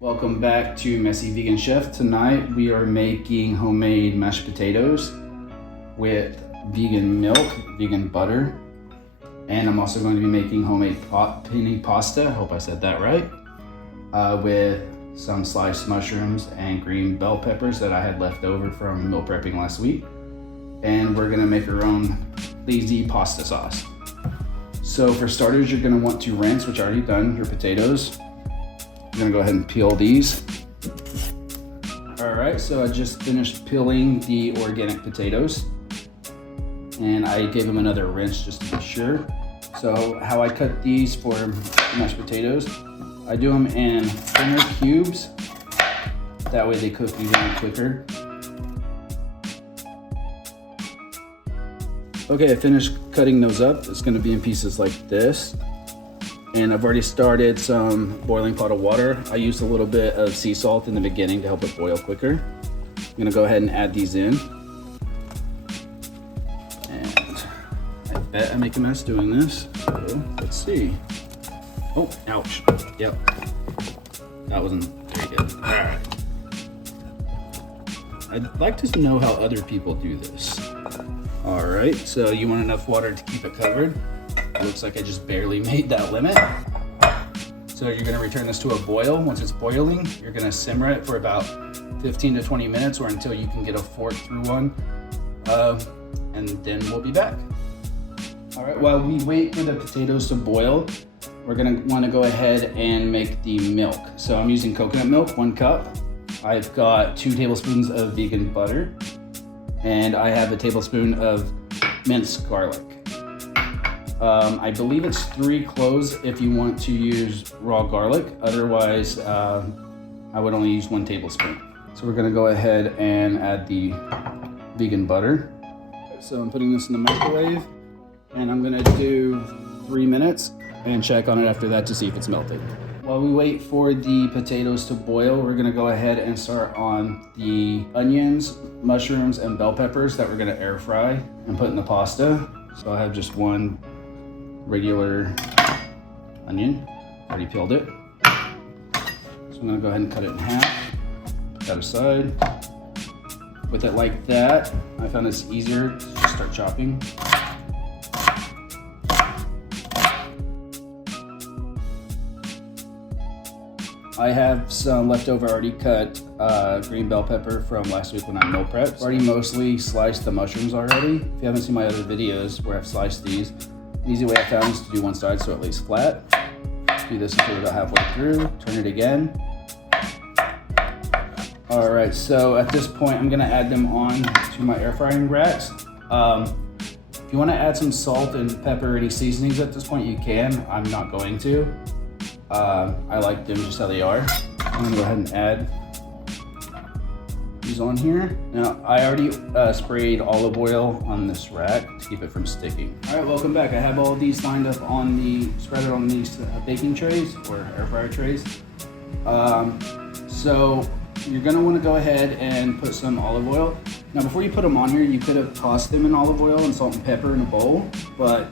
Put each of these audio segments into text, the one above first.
Welcome back to Messy Vegan Chef. Tonight we are making homemade mashed potatoes with vegan milk, vegan butter, and I'm also going to be making homemade penne pasta, I hope I said that right, with some sliced mushrooms and green bell peppers that I had left over from meal prepping last week. And we're gonna make our own lazy pasta sauce. So for starters, you're gonna want to rinse, which I already done, your potatoes. I'm gonna go ahead and peel these. All right, so I just finished peeling the organic potatoes and I gave them another rinse just to be sure. So how I cut these for mashed potatoes, I do them in thinner cubes. That way they cook even quicker. Okay, I finished cutting those up. It's gonna be in pieces like this. And I've already started some boiling pot of water. I used a little bit of sea salt in the beginning to help it boil quicker. I'm gonna go ahead and add these in. And I bet I make a mess doing this. So let's see. Oh, ouch. Yep. That wasn't very good. All right. I'd like to know how other people do this. All right, so you want enough water to keep it covered. It looks like I just barely made that limit. So you're gonna return this to a boil. Once it's boiling, you're gonna simmer it for about 15 to 20 minutes or until you can get a fork through one. And then we'll be back. All right, while we wait for the potatoes to boil, we're gonna wanna go ahead and make the milk. So I'm using coconut milk, 1 cup. I've got 2 tablespoons of vegan butter, and I have a tablespoon of minced garlic. I believe it's 3 cloves if you want to use raw garlic. Otherwise, I would only use 1 tablespoon. So we're gonna go ahead and add the vegan butter. So I'm putting this in the microwave and I'm gonna do 3 minutes and check on it after that to see if it's melted. While we wait for the potatoes to boil, we're gonna go ahead and start on the onions, mushrooms, and bell peppers that we're gonna air fry and put in the pasta. So I have just 1 regular onion, already peeled it. So I'm gonna go ahead and cut it in half, put that aside. With it like that, I found it's easier to just start chopping. I have some leftover already cut green bell pepper from last week when I meal prepped. I've already mostly sliced the mushrooms already. If you haven't seen my other videos where I've sliced these, the easy way I found is to do one side so it lays flat. Do this until about halfway through, turn it again. All right, so at this point, I'm gonna add them on to my air frying racks. If you wanna add some salt and pepper, any seasonings at this point, you can. I'm not going to. I like them just how they are. I'm gonna go ahead and add these on here. Now, I already sprayed olive oil on this rack to keep it from sticking. All right, welcome back. I have all of these lined up on spread on these baking trays or air fryer trays. So you're gonna wanna go ahead and put some olive oil. Now, before you put them on here, you could have tossed them in olive oil and salt and pepper in a bowl, but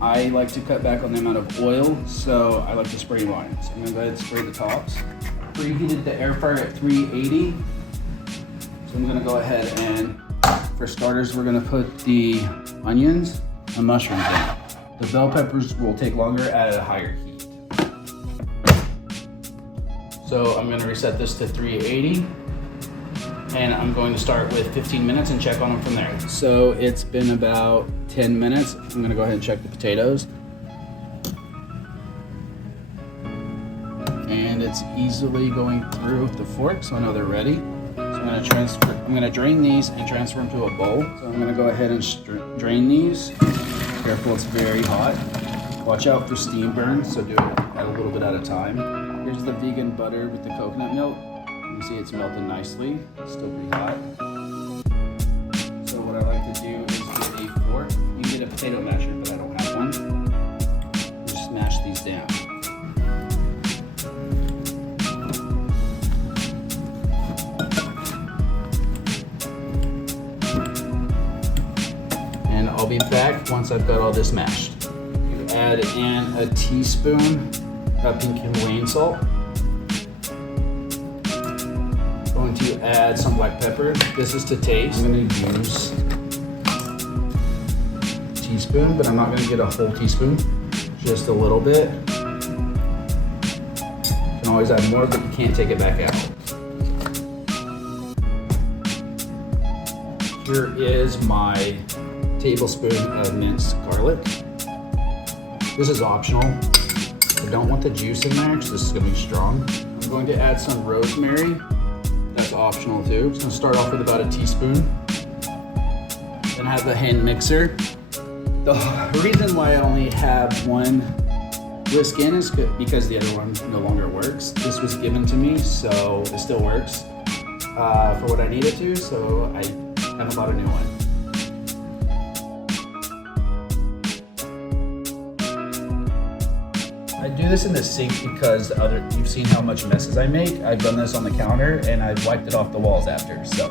I like to cut back on the amount of oil, so I like to spray mine. So I'm gonna go ahead and spray the tops. Preheated the air fryer at 380. So I'm gonna go ahead and, for starters, we're gonna put the onions and mushrooms in. The bell peppers will take longer at a higher heat. So I'm gonna reset this to 380. And I'm going to start with 15 minutes and check on them from there. So it's been about 10 minutes. I'm gonna go ahead and check the potatoes. And it's easily going through with the fork, so I know they're ready. So I'm gonna drain these and transfer them to a bowl. So I'm gonna go ahead and drain these. Careful, it's very hot. Watch out for steam burn, so do it a little bit at a time. Here's the vegan butter with the coconut milk. You can see it's melted nicely. It's still pretty hot. So what I like to do is get a fork. You can get a potato masher, but I don't have one. Just smash these down. And I'll be back once I've got all this mashed. You add in a teaspoon of pink Himalayan salt. add some black pepper. This is to taste. I'm gonna use a teaspoon, but I'm not gonna get a whole teaspoon, just a little bit. You can always add more, but you can't take it back out. Here is my tablespoon of minced garlic. This is optional. I don't want the juice in there because this is gonna be strong. I'm going to add some rosemary. That's optional too. I'm just gonna start off with about a teaspoon. Then I have the hand mixer. The reason why I only have one whisk in is because the other one no longer works. This was given to me, so it still works for what I need it to, so I haven't bought a new one. I do this in the sink because you've seen how much messes I make. I've done this on the counter and I've wiped it off the walls after, so.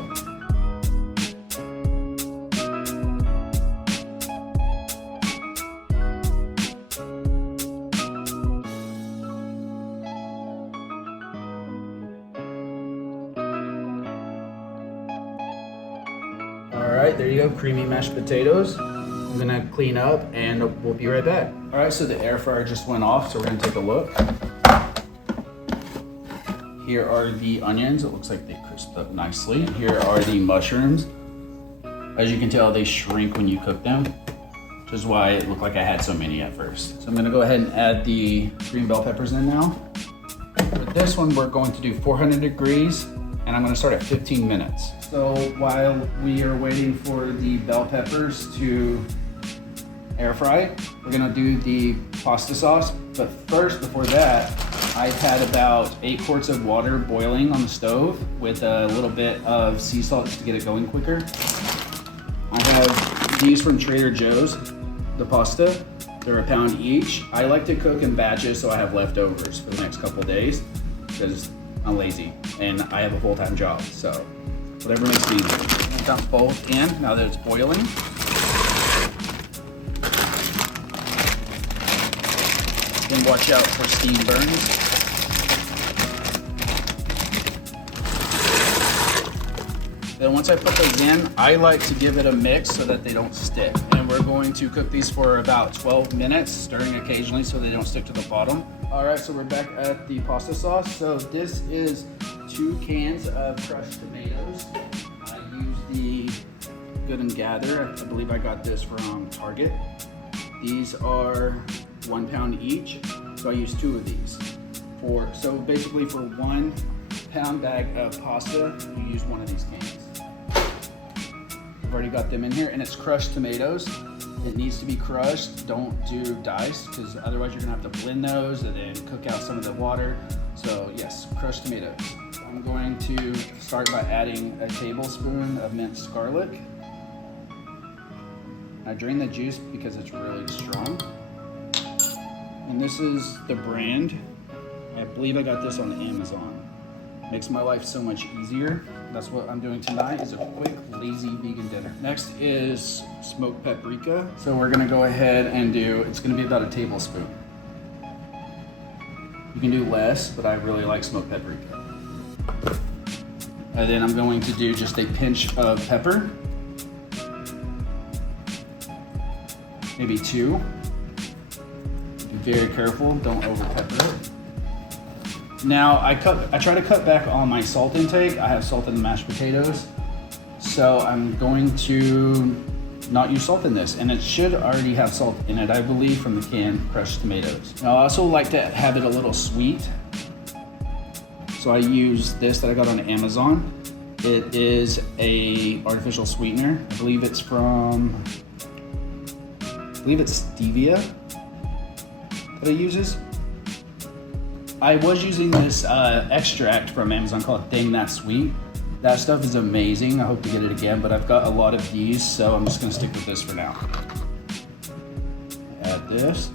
All right, there you go, creamy mashed potatoes. I'm gonna clean up and we'll be right back. All right, so the air fryer just went off, so we're gonna take a look. Here are the onions. It looks like they crisped up nicely. Here are the mushrooms. As you can tell, they shrink when you cook them, which is why it looked like I had so many at first. So I'm gonna go ahead and add the green bell peppers in now. For this one, we're going to do 400 degrees, and I'm gonna start at 15 minutes. So while we are waiting for the bell peppers to air fry, we're gonna do the pasta sauce. But first, before that, I've had about 8 quarts of water boiling on the stove with a little bit of sea salt just to get it going quicker. I have these from Trader Joe's, the pasta. They're a pound each. I like to cook in batches so I have leftovers for the next couple of days because I'm lazy and I have a full-time job, so whatever makes it easy. Dump both in now that it's boiling. Then watch out for steam burns. Then once I put those in, I like to give it a mix so that they don't stick. And we're going to cook these for about 12 minutes, stirring occasionally so they don't stick to the bottom. All right, so we're back at the pasta sauce. So this is 2 cans of crushed tomatoes. I use the Good and Gather. I believe I got this from Target. These are 1 pound each, so I use 2 of these. So basically for 1 pound bag of pasta, you use 1 of these cans. I've already got them in here, and it's crushed tomatoes. It needs to be crushed. Don't do diced, because otherwise you're gonna have to blend those and then cook out some of the water. So yes, crushed tomatoes. I'm going to start by adding a tablespoon of minced garlic. I drain the juice because it's really strong. And this is the brand. I believe I got this on Amazon. Makes my life so much easier. That's what I'm doing tonight, is a quick, lazy vegan dinner. Next is smoked paprika. So we're gonna go ahead and it's gonna be about a tablespoon. You can do less, but I really like smoked paprika. And then I'm going to do just a pinch of pepper. Maybe 2. Be very careful, don't over pepper it. Now I try to cut back on my salt intake. I have salt in the mashed potatoes, so I'm going to not use salt in this, and it should already have salt in it, I believe, from the canned crushed tomatoes. Now I also like to have it a little sweet, so I use this that I got on Amazon. It is a artificial sweetener. I believe it's stevia that it uses. I was using this extract from Amazon called Dang That Sweet. That stuff is amazing. I hope to get it again, but I've got a lot of these, so I'm just gonna stick with this for now. Add this.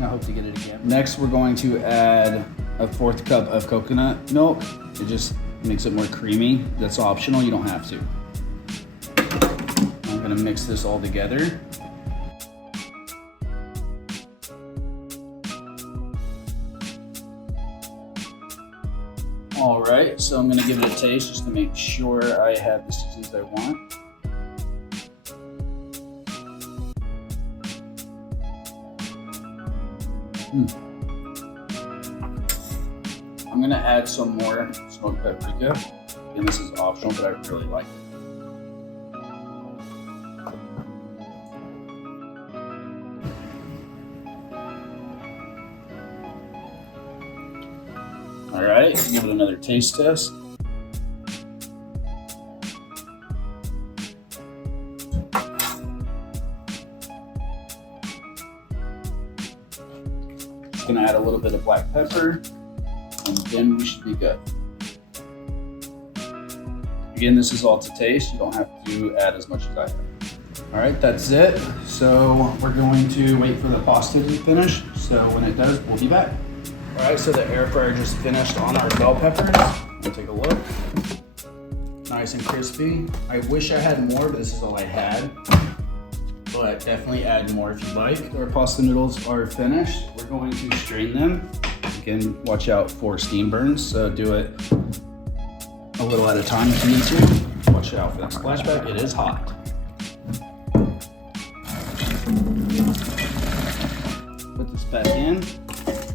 I hope to get it again. Next, we're going to add a 1/4 cup of coconut milk. It just makes it more creamy. That's optional, you don't have to. I'm gonna mix this all together. All right, so I'm gonna give it a taste just to make sure I have the seasons I want. I'm gonna add some more smoked paprika, and this is optional, but I really like it. All right, give it another taste test. Just gonna add a little bit of black pepper, and then we should be good. Again, this is all to taste. You don't have to add as much as I have. All right, that's it. So we're going to wait for the pasta to finish. So when it does, we'll be back. All right, so the air fryer just finished on our bell peppers. We'll take a look. Nice and crispy. I wish I had more, but this is all I had. But definitely add more if you like. Our pasta noodles are finished. We're going to strain them. Again, watch out for steam burns, so do it a little at a time if you need to. Watch out for that splashback, it is hot. Put this back in.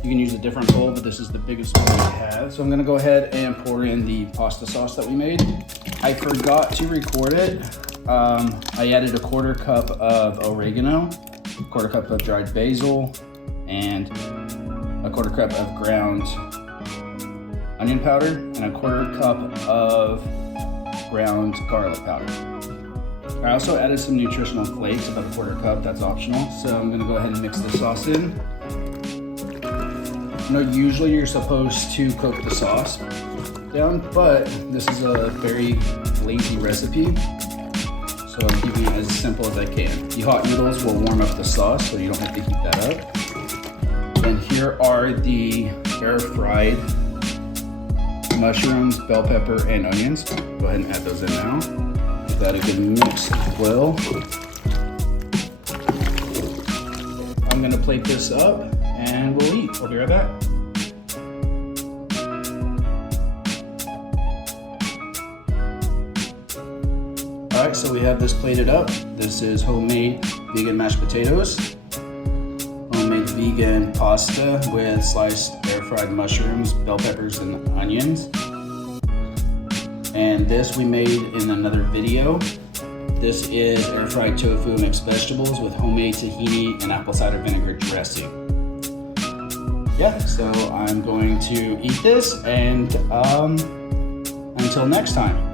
You can use a different bowl, but this is the biggest bowl we have. So I'm gonna go ahead and pour in the pasta sauce that we made. I forgot to record it. I added a 1/4 cup of oregano, a 1/4 cup of dried basil, and a 1/4 cup of ground onion powder, and a 1/4 cup of ground garlic powder. I also added some nutritional flakes, about a 1/4 cup, that's optional. So I'm gonna go ahead and mix the sauce in. I know usually you're supposed to cook the sauce down, but this is a very lazy recipe. So I'm keeping it as simple as I can. The hot noodles will warm up the sauce, so you don't have to heat that up. And here are the air fried mushrooms, bell pepper, and onions. Go ahead and add those in now. Give that a good mix as well. I'm gonna plate this up and we'll eat. I'll be right back. All right, so we have this plated up. This is homemade vegan mashed potatoes, homemade vegan pasta with sliced air-fried mushrooms, bell peppers, and onions. And this we made in another video. This is air-fried tofu mixed vegetables with homemade tahini and apple cider vinegar dressing. Yeah, so I'm going to eat this, and until next time.